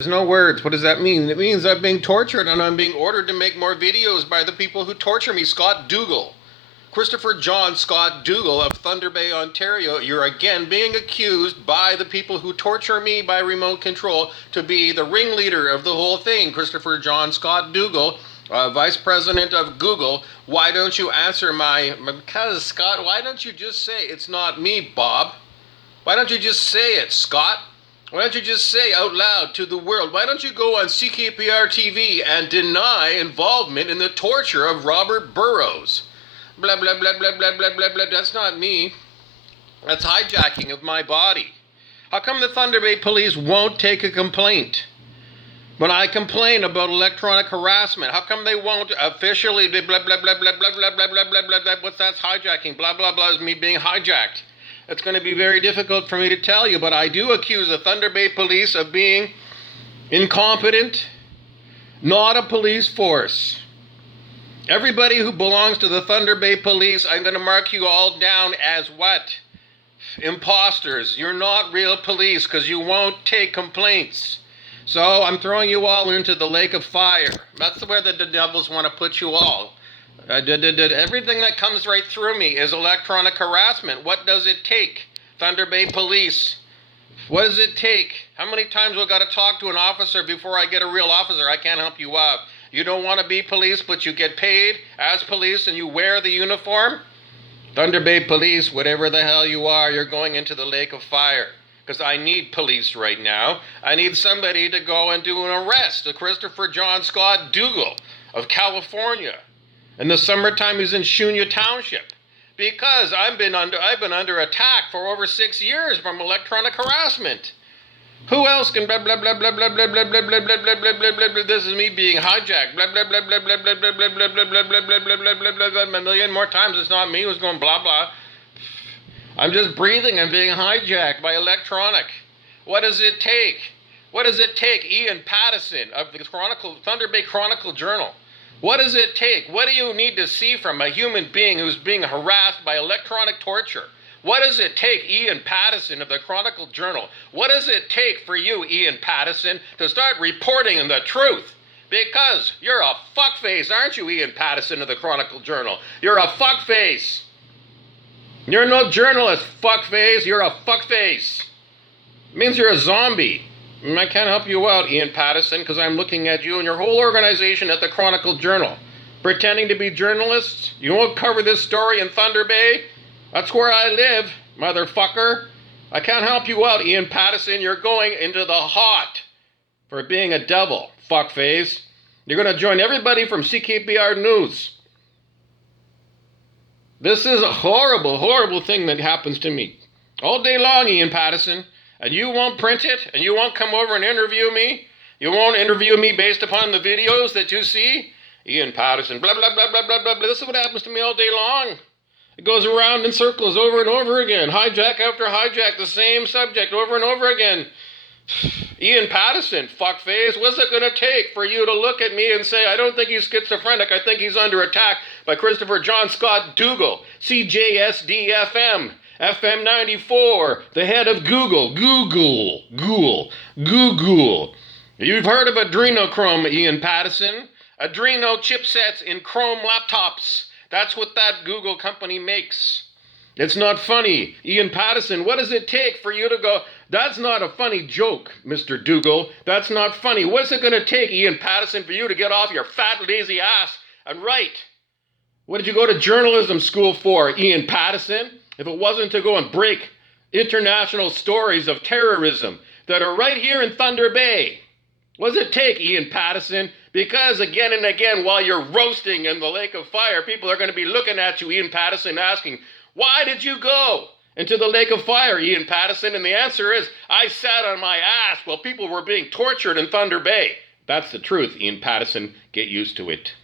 There's no words. What does that mean? It means I'm being tortured and I'm being ordered to make more videos by the people who torture me. Scott Dougal. Christopher John Scott Dougal of Thunder Bay, Ontario. You're again being accused by the people who torture me by remote control to be the ringleader of the whole thing. Christopher John Scott Dougal, Vice President of Google. Why don't you answer because, Scott, why don't you just say it's not me, Bob? Why don't you just say it, Scott? Why don't you just say out loud to the world? Why don't you go on CKPR TV and deny involvement in the torture of Robert Burrows? Blah, blah, blah, blah, blah, blah, blah, blah. That's not me. That's hijacking of my body. How come the Thunder Bay Police won't take a complaint? When I complain about electronic harassment, how come they won't officially blah, blah, blah, blah, blah, blah, blah, blah, blah, blah, blah, blah. What's that's hijacking? Blah, blah, blah is me being hijacked. It's going to be very difficult for me to tell you, but I do accuse the Thunder Bay Police of being incompetent, not a police force. Everybody who belongs to the Thunder Bay Police, I'm going to mark you all down as what? Imposters. You're not real police because you won't take complaints. So I'm throwing you all into the lake of fire. That's where the devils want to put you all. Everything that comes right through me is electronic harassment. What does it take? Thunder Bay Police. What does it take? How many times have I got to talk to an officer before I get a real officer? I can't help you out. You don't want to be police, but you get paid as police and you wear the uniform? Thunder Bay Police, whatever the hell you are, you're going into the lake of fire. Because I need police right now. I need somebody to go and do an arrest of Christopher John Scott Dougal of California. In the summertime, he's in Shunya Township. Because I've been under attack for over 6 years from electronic harassment. Who else can blah blah blah blah blah blah blah blah blah blah blah blah blah blah blah? This is me being hijacked. Blah blah blah blah blah blah blah blah blah blah blah blah blah blah blah blah blah. A million more times. It's not me who's going blah blah. I'm just breathing and being hijacked by electronic. What does it take? What does it take? Ian Pattison of the Chronicle, Thunder Bay Chronicle Journal. What does it take? What do you need to see from a human being who's being harassed by electronic torture? What does it take, Ian Pattison of the Chronicle Journal? What does it take for you, Ian Pattison, to start reporting the truth? Because you're a fuckface, aren't you, Ian Pattison of the Chronicle Journal? You're a fuckface. You're no journalist, fuckface. You're a fuckface. It means you're a zombie. I can't help you out, Ian Pattison, because I'm looking at you and your whole organization at the Chronicle Journal. Pretending to be journalists? You won't cover this story in Thunder Bay? That's where I live, motherfucker. I can't help you out, Ian Pattison. You're going into the hot for being a devil, fuckface. You're going to join everybody from CKPR News. This is a horrible, horrible thing that happens to me. All day long, Ian Pattison. And you won't print it, and you won't come over and interview me. You won't interview me based upon the videos that you see. Ian Pattison, blah, blah, blah, blah, blah, blah, blah. This is what happens to me all day long. It goes around in circles over and over again. Hijack after hijack, the same subject over and over again. Ian Pattison, fuckface, what's it going to take for you to look at me and say, I don't think he's schizophrenic, I think he's under attack by Christopher John Scott Dougal, CJSD-FM, FM 94, the head of Google. You've heard of adrenochrome, Ian Pattison. Adreno chipsets in Chrome laptops. That's what that Google company makes. It's not funny. Ian Pattison, what does it take for you to go, that's not a funny joke, Mr. Dougal. That's not funny. What's it going to take, Ian Pattison, for you to get off your fat, lazy ass and write? What did you go to journalism school for, Ian Pattison? If it wasn't to go and break international stories of terrorism that are right here in Thunder Bay. What does it take, Ian Pattison? Because again and again, while you're roasting in the lake of fire, people are going to be looking at you, Ian Pattison, asking, why did you go into the lake of fire, Ian Pattison? And the answer is, I sat on my ass while people were being tortured in Thunder Bay. That's the truth, Ian Pattison. Get used to it.